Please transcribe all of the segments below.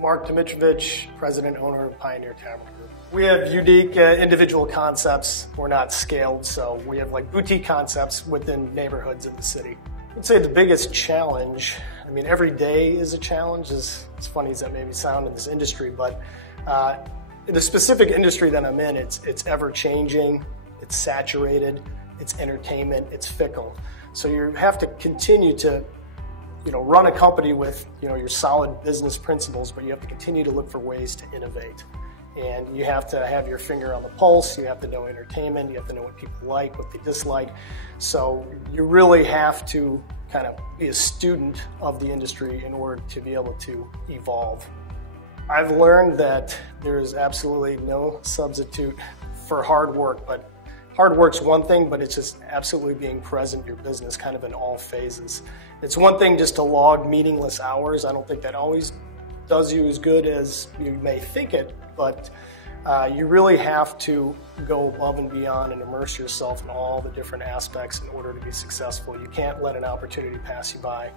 Mark Domitrovich, president, owner of Pioneer Tavern. We have unique individual concepts. We're not scaled, so we have like boutique concepts within neighborhoods in the city. I'd say the biggest challenge, I mean, every day is a challenge, as funny as that may sound in this industry, but in the specific industry that I'm in, it's ever-changing, it's saturated, it's entertainment, it's fickle. So you have to continue to run a company with your solid business principles, but you have to continue to look for ways to innovate. And you have to have your finger on the pulse, you have to know entertainment, you have to know what people like, what they dislike. So you really have to kind of be a student of the industry in order to be able to evolve. I've learned that there is absolutely no substitute for hard work, but hard work's one thing, but it's just absolutely being present in your business kind of in all phases. It's one thing just to log meaningless hours. I don't think that always does you as good as you may think it, but you really have to go above and beyond and immerse yourself in all the different aspects in order to be successful. You can't let an opportunity pass you by.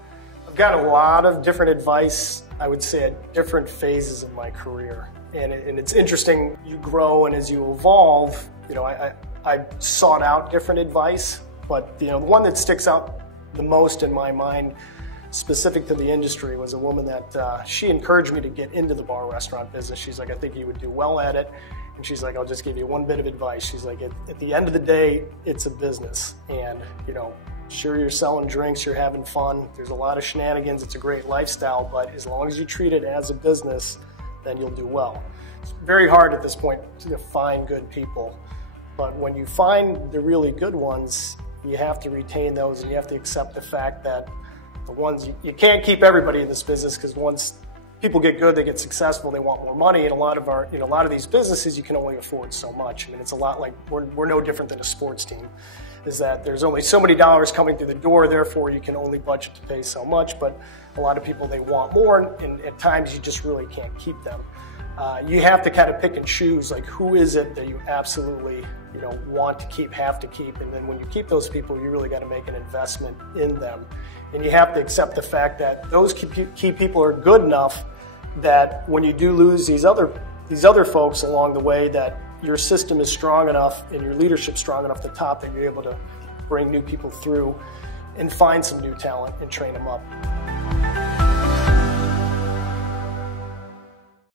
I've got a lot of different advice, I would say, at different phases of my career. And it's interesting, you grow, and as you evolve, I sought out different advice, but the one that sticks out the most in my mind, specific to the industry, was a woman that she encouraged me to get into the bar restaurant business. She's like, I think you would do well at it. And she's like, I'll just give you one bit of advice. She's like, at the end of the day, it's a business. And, sure, you're selling drinks, you're having fun, there's a lot of shenanigans, it's a great lifestyle, but as long as you treat it as a business, then you'll do well. It's very hard at this point to find good people, but when you find the really good ones, you have to retain those, and you have to accept the fact that the ones you can't keep everybody in this business, because once people get good, they get successful, they want more money, and a lot of these businesses, you can only afford so much. I mean, it's a lot like we're no different than a sports team, is that there's only so many dollars coming through the door, therefore you can only budget to pay so much, but a lot of people, they want more, and at times you just really can't keep them. You have to kind of pick and choose, like, who is it that you absolutely want to keep, have to keep, and then when you keep those people, you really got to make an investment in them. And you have to accept the fact that those key people are good enough that when you do lose these other folks along the way, that your system is strong enough and your leadership strong enough at the top that you're able to bring new people through and find some new talent and train them up.